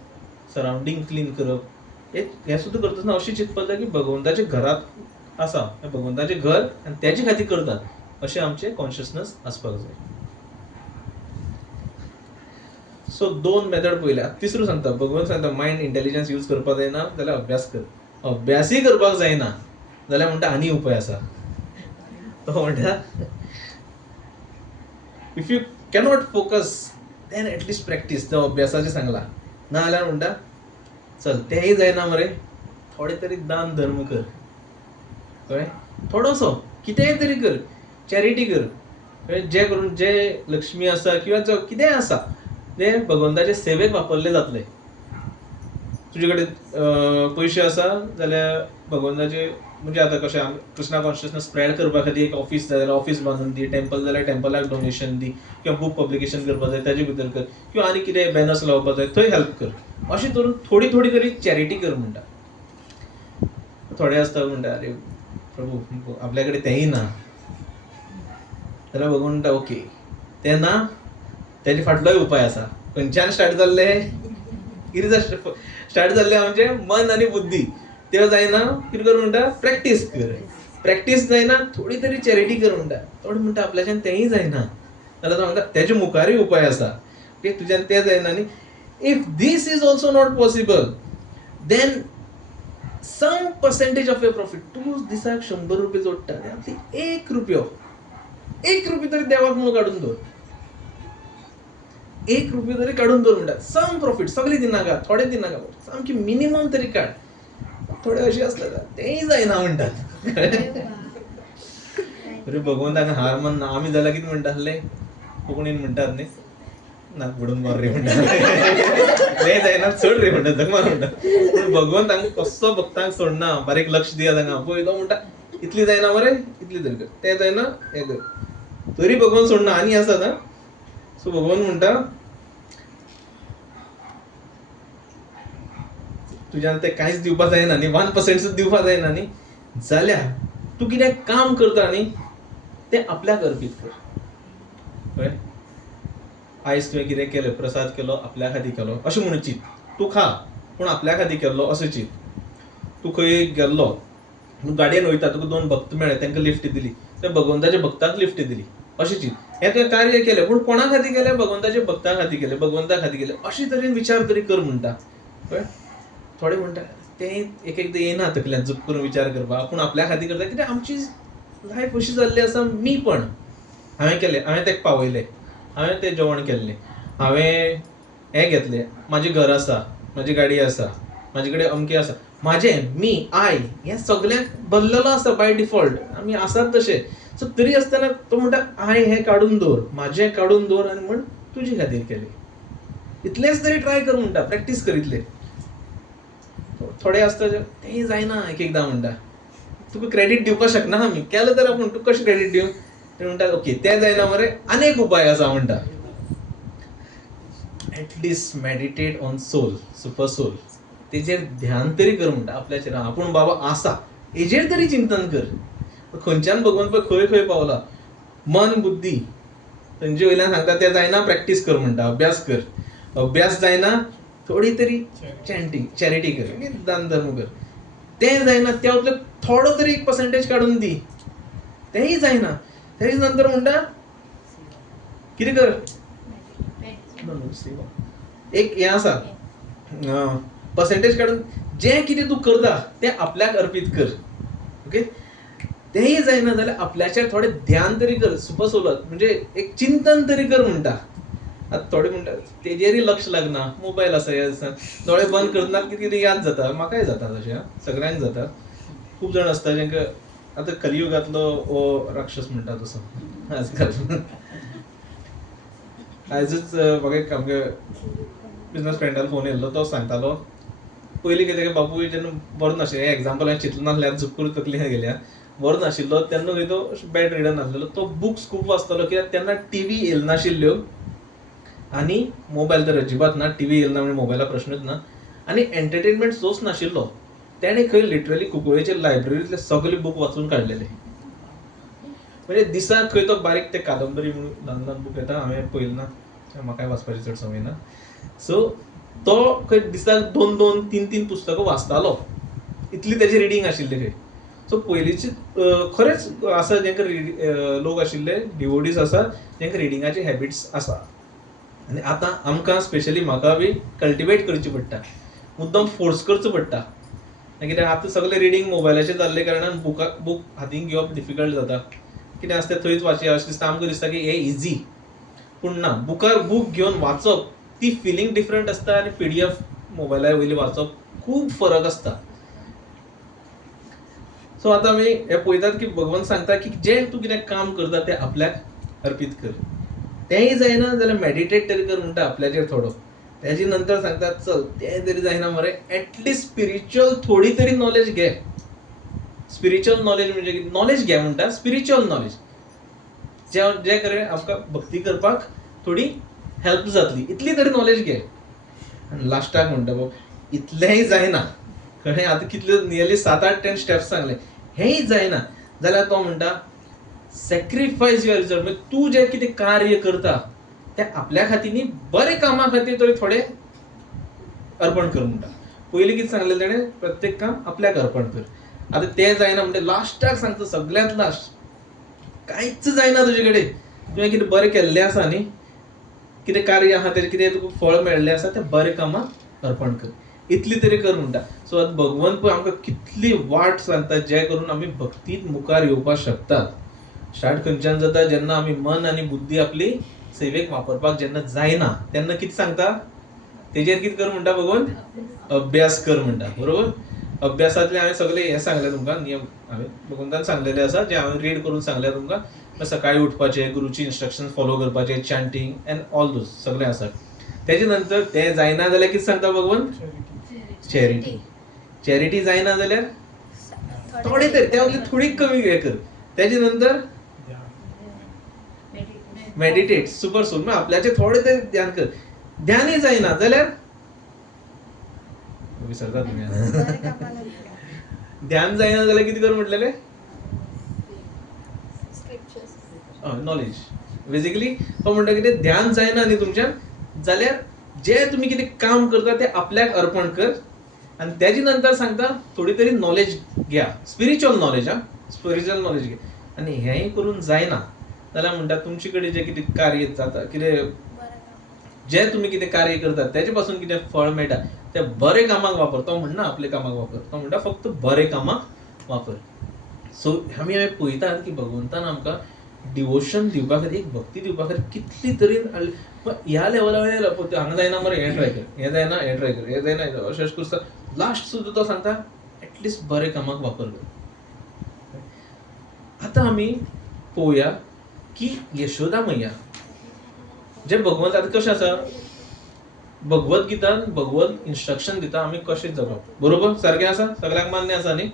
सरावंडींग क्लीन करप हें सुद्दां करतना अशें चिंतपाक जाय की भगवंताच्या घरांत आसा भगवंताचें घर आनी तेजे खातीर करतात अशें आमचें कॉन्शियसनस आसपाक जाय सो 2 मेथड पयल्या तिसरो सांगता भगवंत सांगता मायंड इंटेलिजन्स यूज करपाक जायना जाल्यार अभ्यास कर अभ्यासय करपाक जायना जाल्यार म्हणटा आनी उपाय आसा तो म्हणटा if you cannot focus then at least practice तो अभ्यासाचें सांगला ना जाल्यार म्हणटा चल तेंय जायना मरे थोडे तरी दान धर्म कर कळ्ळें थोडोसो कितेंय तरी कर चॅरिटी कर जे करून जे लक्ष्मी आसा किंवा जो कितेंय आसा ते भगवंताचे सेवेक वापरले जातले तुजे कडेन पयशे आसा जाल्यार भगवंताचे म्हणजे आतां कशें कृष्णा कॉन्शियसनस स्प्रेड करपा खातीर एक ऑफीस जाय जाल्यार ऑफीस बांदून दी टेंपल जाल्यार टेंपलाक डोनेशन दी किंवा बूक पब्लिकेशन करपा जाय ताजे भितर कर किंवा आनी कितें बॅनर्स लावपा जाय थंय हेल्प कर अशें करून थोडी थोडी तरी चॅरिटी कर म्हणटा थोडे आसता म्हणटा अरे प्रभू आपल्या कडेन तेंय ना जाल्यार भगवंत म्हणटा ओके तें ना तेजे फाटलोय उपाय आसा खंयच्यान स्टार्ट जाल्ले कितें स्टार्ट जाल्ले आमचे मन आनी बुद्धी त्यो जायना कितें कर म्हणटा प्रॅक्टीस कर प्रॅक्टीस जायना थोडी तरी चॅरिटी कर म्हणटा थोडे म्हणटा आपल्याच्यान तेंय जायना जाल्यार तो म्हणटा तेजे मुखारूय उपाय आसा ओके तुज्यान तें जायना न्ही if this is also not possible then some percentage of your profit तूं दिसाक 100 रुपया जोडटा त्यातली 1 रुपयो तरी देवाक म्हणून काडून दवर 1 रुपयो तरी काडून दवर म्हणटा सम प्रॉफिट सगळें दिनाका थोडे दिनाका सामकी मिनिमम तरी काड थोडे अशें आसलें तेंय जायना म्हणटात अरे भगवंताक हार मानना आमी जाल्यार कितें म्हणटा आसले कोंकणीन म्हणटात न्ही नाक बुडून मार रे म्हणटा तें जायना चड रे म्हणटा जगमार म्हणटा पूण भगवंत हांगा कसो भक्तांक सोडना बारीक लक्ष दियात हांगा पळय तो म्हणटा इतली जायना मरे इतली तरी कर तें जायना हें कर तरी भगवंत सोडना आनी आसात हा सो भगवंत म्हणटा तुज्यान तें कांयच दिवपाक जायना न्ही 1% सुद्दां दिवपाक जायना न्ही जाल्यार तूं कितें काम करता न्ही तें आपल्याक अर्पीत कर कळ्ळें आयज तुवें कितें केलें प्रसाद केलो आपल्या खातीर केलो अशें म्हणून चिंत तूं खा पूण आपल्या खातीर केल्लो अशें चिंत तूं खंय गेल्लो तूं गाडयेन वयता तुका 2 भक्त मेळ्ळे तांकां लिफ्ट दिली त्या भगवंताच्या भक्ताक लिफ्ट दिली अशें चिंत हें तुवें कार्य केलें पूण कोणा खातीर केलें भगवंताच्या भक्ता खातीर केलें भगवंता खातीर केलें अशे तरेन विचार तरी कर म्हणटा कळ्ळें थोडे म्हणटा तें एक एकदां येना तकल्यान जप करून विचार करपाक पूण आपल्या खातीर करता कित्याक आमची लायफ अशी जाल्ली आसा मी पण हांवें केलें हांवें तेका पावयलें हांवें तें जेवण केल्लें हांवें हें घेतलें म्हाजें घर आसा म्हाजी गाडी आसा म्हाजे कडेन अमकें आसा म्हाजें मी आय हें सगळ्यांक भरलेलो आसा बाय डिफॉल्ट आमी आसात तशे सो तरी आसतना तो म्हणटा हांवें हें काडून दवर म्हाजें काडून दवर आनी म्हण तुजे खातीर केलें इतलेंच तरी ट्राय कर म्हणटा प्रॅक्टीस कर इतलें थोडे आसता तेंय जायना एक एकदां म्हणटा तुका क्रेडीट दिवपाक शकना आमी केलें तर आपूण तुका कशें क्रेडीट दिवं ते म्हणटा ओके तें जायना मरे आनीक उपाय आसा म्हणटा at least meditate on soul super soul तेजेर ध्यान तरी कर म्हणटा आपल्याचेर आपूण बाबा आसा हेजेर तरी चिंतन कर खंयच्यान भगवंत खंय खंय पावला मन बुद्धी थंयचे वयल्यान सांगता तें जायना प्रॅक्टीस कर म्हणटा, अभ्यास कर. अभ्यास जायना थोडी तरी चॅन्टिंग चॅरिटी कर, दान धर्म कर. तें जायना त्या वतले थोडो तरी एक पर्सेंटेज काडून दी, तेंय जायना. तेज नंतर म्हणटा कितें कर, एक हें आसा पर्सेंटेज काडून जें कितें तूं करता तें आपल्याक अर्पीत कर. ओके, तेंय जायना जाल्यार आपल्याचेर थोडें ध्यान तरी कर, सुपसोलत म्हणजे एक चिंतन तरी कर म्हणटा. आतां थोडे म्हणटा तेजेरय लक्ष लागना, मोबायल आसा हें आसा, दोळे बंद करतना कितें कितें याद जाता. म्हाकाय जाता तशें, सगळ्यांक जाता. खूब जाण आसता जेंका आतां कलियुगांतलो हो राक्षस म्हणटा तसो आजकाल. आयजच म्हाका एक आमगे बिजनस फ्रेंडान फोन येयल्लो, तो सांगतालो पयलीं कितें बापूय जेन्ना बरो नाशिल्लो, एग्जाम्पल हांवें चिंतलें नासल्यार झुक्कूर तकलेन गेल्या, बरो नाशिल्लो तेन्ना खंय तो बॅड रिडन नासलेलो. तो बुक्स खूब वाचतालो कित्याक तेन्ना टीव्ही येयल्यो नाशिल्ल्यो आनी मोबायल तर अजिबात ना. टीव्ही येयल्लो ना म्हणजे मोबायला प्रश्नूच ना. आनी एंटरटेनमेंट सोर्स नाशिल्लो. तेणें खंय लिटरली कुंकळ्ळेचे लायब्ररींतले सगळे बूक वाचून काडलेले. म्हणजे दिसाक खंय तो बारीक ते कादंबरी म्हणून ल्हान ल्हान बूक येता, हांवें पळयलें ना, म्हाकाय वाचपाची चड संवय ना. सो तो खंय दिसाक 2-2, 3-3 पुस्तकां वाचतालो, इतली तेजी रिडींग आशिल्ली खंय. सो पयलींची खरेंच आसा जेंका लोक आशिल्ले डिवोटीज आसा जेंका रिडिंगाची हॅबिट्स आसा. आनी आतां आमकां स्पेशली म्हाका बी कल्टिवेट करची पडटा, मुद्दम फोर्स करचो पडटा. कित्याक आतां सगळें रिडींग मोबायलाचेर जाल्ले कारणान बूक हातीन घेवप डिफिकल्ट जाता. कितें आसता तें थंयच वाचया अशें दिसता. आमकां दिसता की हें इजी, पूण ना. बुकार बूक घेवन वाचप ती फिलींग डिफरंट आसता आनी PDF मोबायला वयली वाचप खूब फरक आसता. सो आतां आमी हें पळयतात की भगवंत सांगता की जें तूं कितें काम करता तें आपल्याक अर्पीत कर. तेंय जायना जाल्यार मेडिटेट तरी कर म्हणटा आपल्याचेर थोडो. तेजे नंतर सांगता चल तें तरी जायना मरे, एटलिस्ट स्पिरिच्युअल थोडी तरी नॉलेज घे. स्पिरिच्युअल नॉलेज म्हणजे कितें, नॉलेज घे म्हणटा स्पिरिच्युअल नॉलेज, जे कडेन आमकां भक्ती करपाक थोडी हेल्प जातली, इतली तरी नॉलेज घे. आनी लास्टाक म्हणटा बाब इतलेंय जायना, कळ्ळें. आतां कितले नियरली 7-8-10 स्टेप्स सांगले, हेंय जायना जाल्यार तो म्हणटा सॅक्रिफायस युअर रिजल्ट. म्हणजे तूं जें कितें कार्य करता तें आपल्या खातीर न्ही, बरे कामा खातीर तरी थोडें अर्पण कर म्हणटा. पयलीं कितें सांगलेलें तेणें, प्रत्येक काम आपल्याक अर्पण कर. आतां तें जायना म्हणटा लास्टाक सांगता, सगळ्यांत लास्ट कांयच जायना तुजे कडेन, तुवें कितें बरें केल्लें आसा न्ही, कितें कार्य आहा तेजें कितें तुका फळ मेळ्ळें आसा तें बरें कामाक अर्पण कर, इतली तरी कर म्हणटा. सो आतां भगवंत पळय आमकां कितली वाट सांगता जे करून आमी भक्तींत मुखार येवपाक शकतात. स्टार्ट खंयच्यान जाता, जेन्ना आमी मन आनी बुद्धी आपली सेवेक वापरपाक जेन्ना जायना तेन्ना कितें सांगता, तेजेर कितें कर म्हणटा भगवंत, अभ्यास कर म्हणटा. बरोबर. अभ्यासातले हांवें सगळे हें सांगलें तुमकां, नियम हांवें भगवंतान सांगलेले आसा जे हांवें रीड करून सांगल्या तुमकां. सकाळीं उठपाचें, गुरूची इन्स्ट्रक्शन फॉलो करपाचें, चॅन्टिंग एंड ऑल दोज सगळें आसा. तेजे नंतर तें जायना जाल्यार कितें सांगता भगवंत, चॅरिटी. चॅरिटी जायना जाल्यार थोडी तरी त्या थोडी कमी हें कर. तेजे नंतर मेडिटेट, सुपर सोल, म्हणजे आपल्याचेर थोडें तरी ध्यान कर. ध्यानय जायना जाल्यार विसरता तुम्ही. ध्यान जायना जाल्यार कितें कर म्हटलेलें, नॉलेज. बेसिकली तो म्हणटा कितें, ध्यान जायना न्ही तुमच्यान जाल्यार जें तुमी कितें काम करता तें आपल्याक अर्पण कर. आनी तेजे नंतर सांगता थोडी तरी नॉलेज घ्या, स्पिरिच्युअल नॉलेज. स्पिरिच्युअल नॉलेज घे. आनी हेंय करून जायना जाल्यार म्हणटा तुमचे कडेन जें कितें कार्य जाता, कितें जें तुमी कितें कार्य करतात तेजे पासून कितें फळ मेळटा तें बरें कामाक वापर. तो म्हणना आपले कामाक वापर, तो म्हणटा फक्त बरें कामाक वापर. सो आमी पळयतात की भगवंतान आमकां डिवोशन दिवपा खातीर, एक भक्ती दिवपा खातीर कितली तरी ह्या लेवला वयल्यार हांगा जायना मरे हें ट्राय कर, हें जायना हें ट्राय कर, हें जायना अशें अशें करता. लास्ट सुद्दां तो सांगता एटलिस्ट बरें कामाक वापर कर. आतां आमी पळोवया की यशोदा मैया जे भगवंत आतां कशें आसा, भगवत गितान भगवंत इन्स्ट्रक्शन दिता आमी कशें जगप. बरोबर, सारकें आसा, सगळ्यांक मान्य आसा न्ही.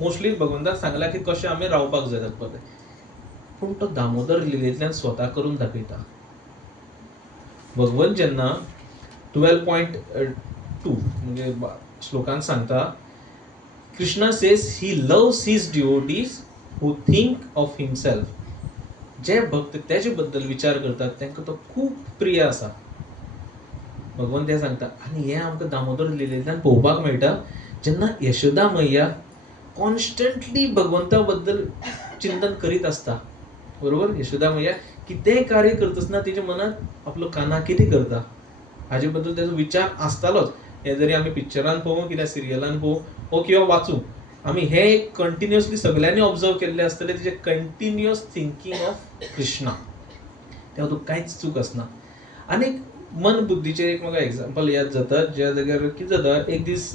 मोस्टली भगवंतान सांगलां की कशें आमी रावपाक जाय जगपाक. पूण तो दामोदर लिलेंतल्यान स्वता करून दाखयता. भगवंत जेन्ना 12.2 म्हणजे श्लोकान सांगता, Krishna says he loves his devotees who think of himself जे भक्त त्याचे बद्दल विचार करतात तांकां तो खूब प्रिय आसा. भगवंत हे सांगता आनी हे आमकां दामोदर लिलेंतल्यान पळोवपाक मेळटा. जेन्ना यशोदा मैया कॉन्स्टंटली भगवंता बद्दल चिंतन करीत आसता, बरोबर. यशोदा मैया कितेंय कार्य करता आसतना तिच्या मनात आपलो काना कितें करता हाजे बद्दल तेजो विचार आसतालोच. हे जरी आमी पिक्चरान पळोवं किंवा सिरियलान पळोवं वो किंवा वाचूं, आमी हे कंटिन्युअसली सगळ्यांनी ऑब्जर्व केल्ले आसतले तिचे कंटिन्युअस थिंकींग ऑफ कृष्णा. तेव्हा तुका कांयच चूक आसना. आनी मन बुद्धीचेर एक म्हाका एग्जांपल याद जाता. ज्या जाग्यार कितें जाता, एक दीस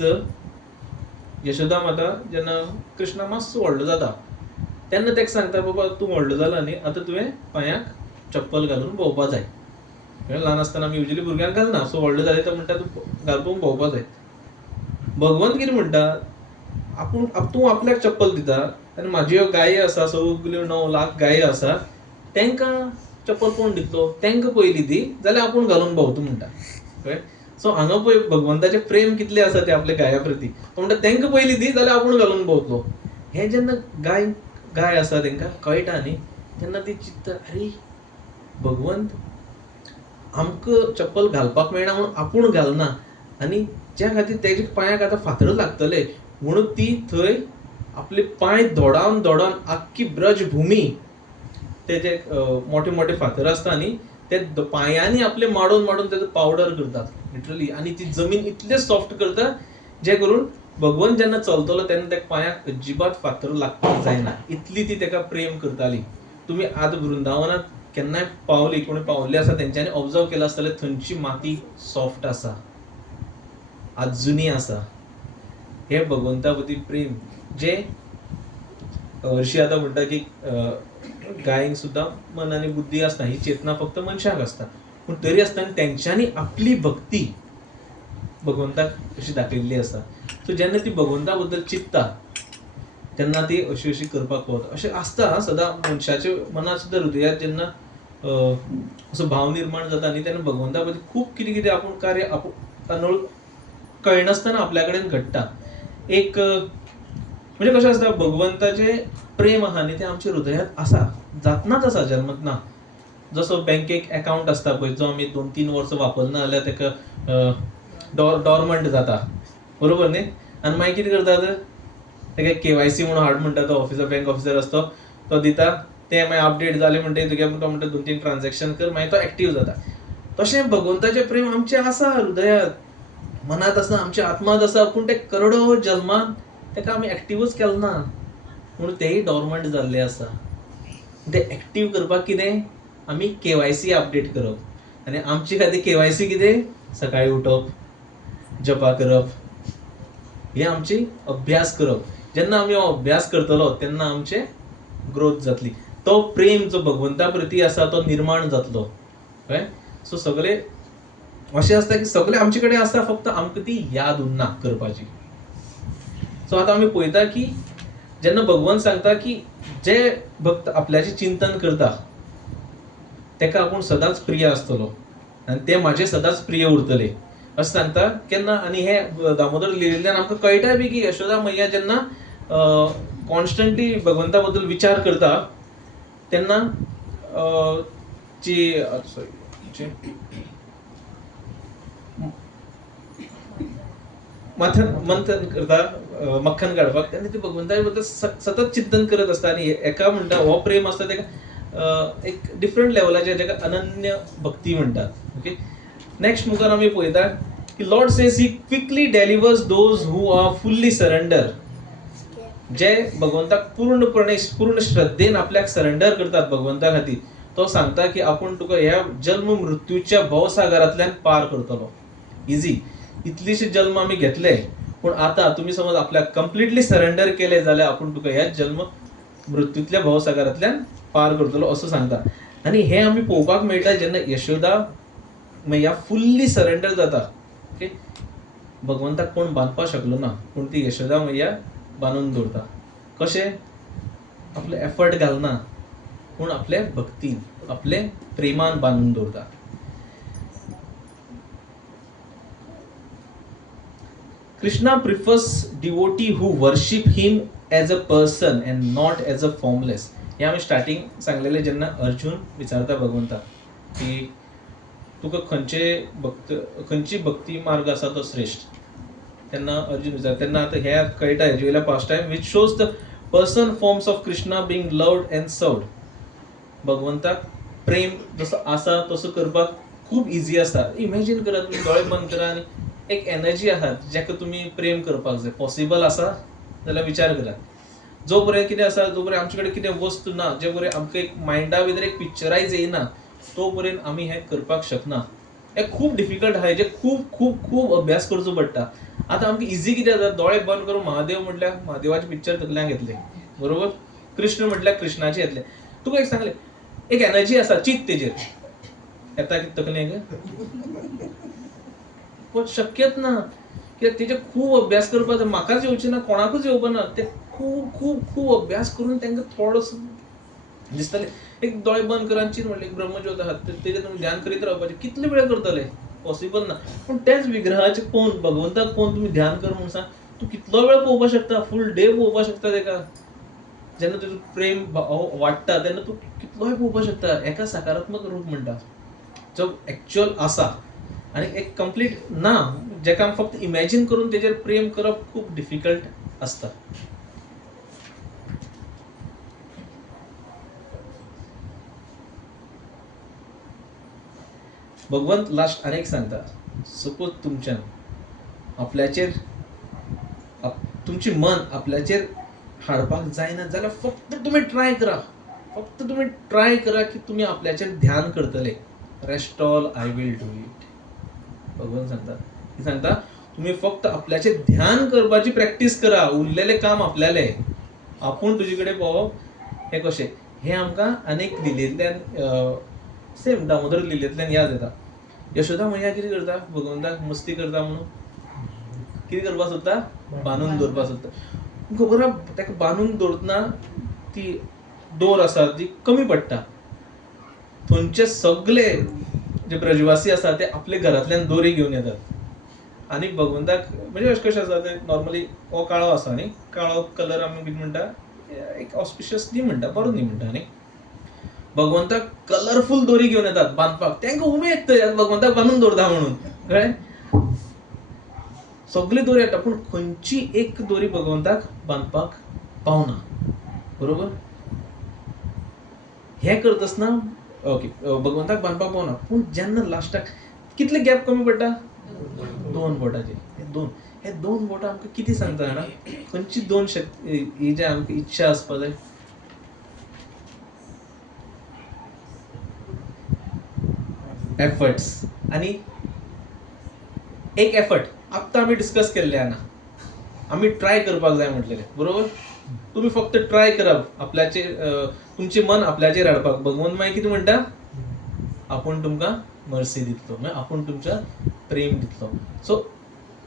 यशोदा माता जेन्ना कृष्णा मातसो व्हडलो जाता तेन्ना ताका सांगता, बाबा तूं व्हडलो जाला न्ही, आतां तुवें पांयाक चप्पल घालून भोंवपा जाय. ल्हान आसतना आमी युजली भुरग्यांक घालना, सो व्हडलो जालें तो म्हणटा तूं घालून भोंवपा जाय. भगवंत कितें म्हणटा, आपूण तूं आपल्याक चप्पल दिता आनी म्हाज्यो गायी आसा, सगल्यो 9 लाख गायी आसा, तांकां चप्पल कोण दितलो, तांकां पयलीं दी जाल्यार आपूण घालून भोंवता म्हणटा. कळ्ळें. सो हांगा पळय भगवंताचें प्रेम कितलें आसा तें आपल्या गाया प्रती. तो म्हणटा तांकां पयलीं दी जाल्यार आपूण घालून भोंवतलो. हें जेन्ना गाय आसा तांकां कळटा न्ही, तेन्ना ती चिंतता, अरे भगवंत आमकां चप्पल घालपाक मेळना म्हणून आपूण घालना, आनी ज्या खातीर तेज्या पांयाक आतां फातर लागतले म्हणून ती थंय आपले पांय धोडावन आख्खी ब्रजभुमी, ते जे मोठे मोठे फातर आसता न्ही ते पांयांनी आपले माडून तेजो पावडर करतात लिटरली. आनी ती जमीन इतले सॉफ्ट करता जे करून भगवंत जेन्ना चलतलो तेन्ना त्या पांयाक अजिबात फातर लागपाक जायना. इतली ती ताका प्रेम करताली. तुमी आतां वृंदावनात केन्नाय पावली, कोणी पावल्ले आसा तेंच्यांनी ऑब्जर्व केला आसतलें, थंयची माती सॉफ्ट आसा, आजुनी आसा. हे भगवंता प्रती प्रेम जे हरशीं आतां म्हणटा की गायेक सुद्दां मन आनी बुद्धी आसता, ही चेतना फक्त मनशाक आसता, पूण तरी आसतना तेंच्यांनी आपली भक्ती भगवंताक अशी दाखयल्ली आसा. सो जेन्ना ती भगवंता बद्दल चिंतता तेन्ना ती अशी अशी करपाक पळयता. अशें आसता सदां मनशाच्या मनात सुद्दां, हृदयात जेन्ना असो भाव निर्माण जाता न्ही, तेन्ना भगवंता बद्दल खूब कितें कितें आपूण कार्य आपूण कळनासतना आपल्या कडेन घडटा. एक म्हणजे कशें आसता, भगवंताचें प्रेम आहा न्ही तें आमच्या हृदयात आसा, जातनाच आसा, जल्मत ना. जसो बँकेक अकाउंट आसता पळय, जो आमी 2-3 वर्सां वापरना जाल्यार ताका डॉर्मंट जाता, बरोबर न्ही. आनी मागीर कितें करतात, ताका KYC म्हणून हाड म्हणटा तो ऑफिसर, बँक ऑफिसर आसता तो दिता, ते मागीर अपडेट जाले म्हणटकीर तुगे तो म्हणटा 2-3 ट्रान्झॅक्शन कर, मागीर तो एक्टीव जाता. तशें भगवंताचें प्रेम आमचें आसा हृदयात, मनात आसा, आमच्या आत्मात आसा, पूण ते करोडो जल्मांत ताका आमी एक्टीवच केलो ना म्हणून तेय डॉर्मंट जाल्ले आसा. ते एक्टीव करपाक कितें, आमी KYC अपडेट करप. आनी आमचे खातीर KYC कितें, सकाळीं उठप, जपा करप, हे आमची अभ्यास करप. जेन्ना आमी हो अभ्यास करतलो तेन्ना आमचे ग्रोथ जातली. तो प्रेम जो भगवंता प्रती आसा तो निर्माण जातलो. कळ्ळें. सो सगळे अशें आसता की सगळे आमचे कडेन आसता, फक्त आमकां ती याद उरना करपाची. सो आतां आमी पळयता की जेन्ना भगवंत सांगता की जे भक्त आपल्याचें चिंतन करता ताका आपूण सदांच प्रिय आसतलो आनी ते म्हाजे सदांच प्रिय उरतले अशें सांगता. केन्ना आनी हे दामोदर लिहिल्ल्यान आमकां कळटा बी की यशोदा मैया जेन्ना कॉन्स्टंटली भगवंता बद्दल विचार करता तेन्ना मंथन करता, मक्खन काडपाक, तेन्ना ती भगवंता बद्दल सतत चिंतन करत आसता. आनी एका म्हणटा हो प्रेम आसता ताका एक डिफरंट लेवलाचेर, जाका अनन्य भक्ती म्हणटात. ओके. नेक्स्ट मुखार आमी पळयता की lord says he quickly delivers those who are fully surrender. जे भगवंताक पूर्ण श्रद्धेन आपल्याक सरेंडर करतात भगवंता खातीर, तो सांगता की आपूण तुका ह्या जल्म मृत्यूच्या भवसागरांतल्यान पार करतलो. इजी. इतलीशे जल्म आमी घेतले, पूण आतां तुमी समज आपल्याक कंप्लिटली सरेंडर केले जाल्यार आपूण तुका ह्या जल्म मृत्यूतल्या भवसागरांतल्यान पार करतलो असो सांगता. आनी हे आमी पळोवपाक मेळटा जेन्ना यशोदा मैया फुल्ली सरेंडर जाता. ओके. भगवंताक कोण बांदपाक शकलो ना, पूण ती यशोदा मैया बांदून दवरता. कशें, आपले एफर्ट घालना, पूण आपले भक्तीन, आपले प्रेमान बांदून दवरता. Krishna prefers devotee who worship him as a person and not as a formless. हे आमी स्टार्टींग सांगलेले जेन्ना अर्जून विचारता भगवंताक की तुका खंयची भक्ती मार्ग आसा तो श्रेष्ठ, तेन्ना अर्जून विचार तेन्ना आतां हे कळटा हेजे वयल्या pastime which shows the person forms of Krishna being loved and served. भगवंताक प्रेम जसो आसा तसो करपाक खूब इजी आसा. इमॅजिन करा, तुम्ही दोळे बंद करा आनी एक एनर्जी आसा जाका तुम्ही प्रेम करपाक जाय. पॉसिबल आसा जाल्यार विचार करात. जो पर्यंत कितें आसा, जो पर्यंत आमचे कडेन कितें वस्तू ना, जे पर्यंत आमकां एक मायंडा भितर एक पिक्चरायज येयना, तो पर्यंत आमी हें करपाक शकना. हें खूब डिफिकल्ट आहा, हेजे खूब खूब खूब अभ्यास करचो पडटा. आतां आमकां इजी कितें जाता, दोळे बंद करून महादेव म्हटल्यार महादेवाचे पिक्चर तकल्यान घेतले, बरोबर. कृष्ण म्हटल्यार कृष्णाचे येतले. तुका एक सांगलें, एक एनर्जी आसा चित तेजेर येता कितें तकलेक, पण शक्यच ना. कित्याक तेजे खूब अभ्यास करपाक जाय. म्हाकाच येवचें ना, कोणाकूच येवपाना. ते खूब खूब खूब अभ्यास करून तांकां थोडोसो दिसतालें. एक दोळे बंद करून चिंत म्हटलें, एक ब्रह्मज्योत आहा, तेजेर तुमी ध्यान करीत रावपाचें. कितले वेळ करतले, पॉसिबल ना. पूण तेच विग्रहाचे पळोवन, भगवंताक पळोवन तुमी ध्यान कर म्हणून सांग, तूं कितलो वेळ पळोवपाक शकता, फूल डे पळोवपाक शकता तेका. जेन्ना तुजो प्रेम वाडटा तेन्ना तूं कितलोय पळोवपाक शकता. हेका सकारात्मक रूप म्हणटा, जो एक्चुअल आसा. आनी एक कंप्लीट ना, जेका आमी फक्त इमॅजिन करून तेजेर प्रेम करप खूब डिफिकल्ट आसता. भगवंत लास्ट आनीक सांगता, सपोज तुमच्यान आपल्याचेर तुमची मन आपल्याचेर हाडपाक जायना जाल्यार फक्त तुमी ट्राय करा. फक्त तुमी ट्राय करा की तुमी आपल्याचेर ध्यान करतले. Rest all I will do it. भगवंत सांगता, की सांगता तुम्ही फक्त आपल्याचेर ध्यान करपाची प्रॅक्टीस करा. उरलेले काम आपल्याले. आपूण तुजे कडेन पळोवप हे कशें, हें आमकां आनीक लिलेंतल्यान सेम दामोदर लिलेंतल्यान याद येता. यशोदा मैया कितें करता, भगवंताक मस्ती करता म्हणून कितें करपाक सोदता, बांदून दवरपाक सोदता. खबर आहा, ताका बांदून दवरतना ती दोर आसा ती कमी पडटा. थंयचे सगळे जे ब्रजवासी आसा ते आपले घरांतल्यान दोरी घेवन येतात. आनी भगवंताक म्हणजे अशें कशें आसा ते नॉर्मली हो काळो आसा न्ही, काळो कलर आमी कितें म्हणटा, एक ऑस्पिशियस न्ही म्हणटा, बरो न्ही म्हणटा न्ही. भगवंताक कलरफूल दोरी घेवन येतात बांदपाक. तांकां उमेद थंय भगवंताक बांदून दवरता म्हणून, कळ्ळें. सगळी दोरी हाडटा पूण खंयची एक दोरी भगवंताक बांदपाक पावना, बरोबर. हें करता आसतना ओके भगवंताक बांदपाक पावना. पूण जेन्ना लास्टाक कितले गॅप कमी पडटा, 2 बोटाचे. हे दोन बोटां आमकां कितें सांगता जाणा, खंयची 2 शक्ती ही जे आमकां इच्छा आसपा जाय. एफर्ट्स आनी एक एफर्ट आत्तां आमी डिस्कस केल्ले आहा. आमी ट्राय करपाक जाय म्हटलेले, बरोबर. तुम्ही फक्त ट्राय करप आपल्याचेर, तुमचे मन आपल्याचेर हाडपाक. भगवंत मागीर कितें म्हणटा, आपूण तुमकां मर्सी दितलो, म्हणजे आपूण तुमच्या प्रेम दितलो. सो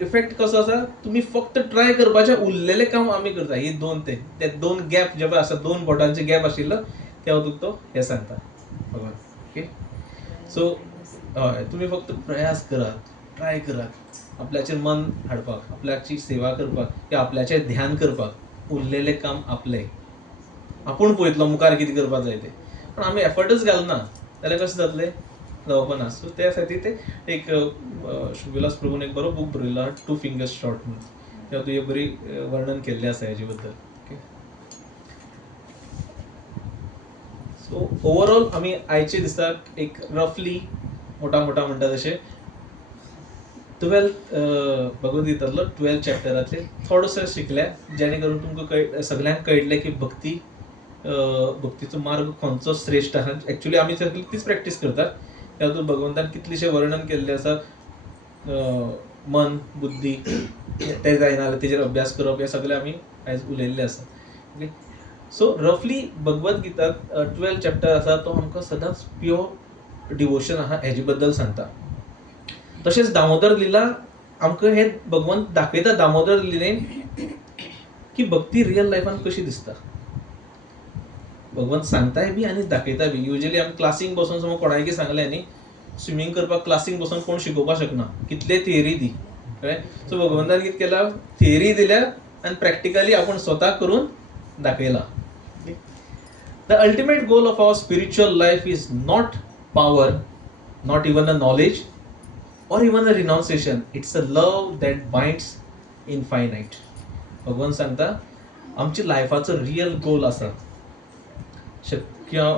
इफेक्ट कसो आसा, तुम्ही फक्त ट्राय करपाचें, उरलेले काम आमी करता. ही 2 ते 2 गॅप जे पळय आसा, 2 बोटांचे गॅप आशिल्लो त्या वतूक तो हे सांगता भगवान. ओके. सो हय, तुमी फक्त प्रयास करात, ट्राय करात आपल्याचेर मन हाडपाक, आपल्याची सेवा करपाक, की आपल्याचेर ध्यान करपाक. उरलेले काम आपले, आपूण पळयतलो मुखार कितें करपाक जाय ते. पण आमी एफर्टच घालना जाल्यार कशें जातलें, जावपाना. सो त्या खातीर ते एक शुभविलास प्रभून एक बरो बूक बरयल्लो आहा, 2 फिंगर्स शॉर्ट म्हणून. तें तुवें बरी वर्णन केल्लें आसा हेजे बद्दल. ओके. सो ओवरऑल आमी आयचे दिसाक एक रफली मोटा म्हणटा तशें 12th भगवद्गीतांतलो 12th चॅप्टरांतले थोडंसं शिकल्या, जेणे करून तुमकां सगळ्यांक कळटलें की भक्तीचो मार्ग खंयचो श्रेष्ठ आहा. एक्चुअली आमी तीच प्रॅक्टीस करतात. त्या हातूंत भगवंतान कितलेशें वर्णन केल्लें आसा. मन, बुद्धी ते जायना जाल्यार तेजेर अभ्यास करप, हे सगळें आमी आयज उलयल्लें आसा. ओके. सो रफली भगवद्गीतांत 12th चॅप्टर आसा तो आमकां सदांच प्युअर डिवोशन आहा हेजे बद्दल सांगता. तशेंच दामोदर लिला आमकां हे भगवंत दाखयता दामोदर लिलेन की भक्ती रियल लायफान कशी दिसता. भगवंत सांगताय बी आनी दाखयता बी. युजली आमी क्लासीक बसून समज कोणायकी सांगलें न्ही, स्विमींग करपाक क्लासीक बसून कोण शिकोवपाक शकना, कितले थियरी दी. कळ्ळें. सो भगवंतान कितें केलां, थियरी दिल्या आनी प्रॅक्टिकली आपूण स्वता करून दाखयला. The ultimate goal of our spiritual life is not power, not even a knowledge, or even a renunciation. It's a love that binds infinite. भगवान सांगता आमची लायफाचो रियल गोल आसा किंवा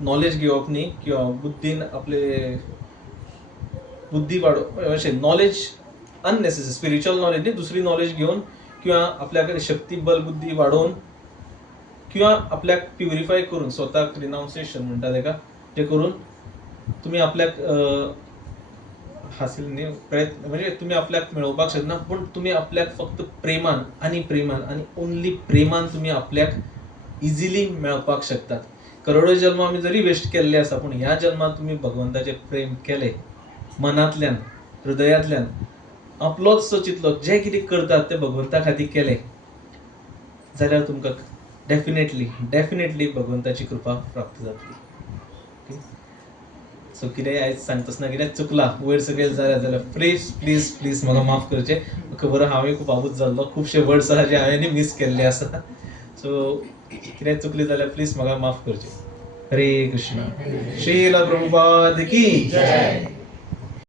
नॉलेज घेवप न्ही किंवा बुद्धीन आपले बुद्धी वाडोवप अशें नॉलेज अननेसेसरी स्पिरिच्युअल नॉलेज न्ही दुसरी नॉलेज घेवन किंवा आपल्याकडे शक्ती बल बुद्धी वाडोवन किंवा आपल्याक प्युरिफाय करून स्वताक रिनाउन्सिएशन म्हणटा ताका जे करून तुम्ही आपल्याक हासील न्ही प्रयत्न म्हणजे तुम्ही आपल्याक मेळोवपाक शकना पूण तुम्ही आपल्याक फक्त प्रेमान आणि ओन्ली प्रेमान तुम्ही आपल्याक इजिली मेळपाक शकतात. करोडो जन्म आमी जरी वेस्ट केल्ले आसा पूण ह्या जन्मात तुम्ही भगवंताचे प्रेम केले मनांतल्यान हृदयातल्यान आपलोच चिंतलो जे कितें करतात ते भगवंता खातीर केले जाल्यार तुमकां डेफिनेटली भगवंताची कृपा प्राप्त जातली. सो कितें आयज सांगतना कितें चुकला वयर सकयल जाल्यार प्लीज म्हाका माफ करचें. खबर हांवें खूब आबूज जाल्लो खुबशे वर्ड्स आसा जे हांवें मिस केल्ले आसा. सो कितें चुकली जाल्यार प्लीज म्हाका माफ करचें. हरे कृष्ण. श्रील प्रभुपाद की जय.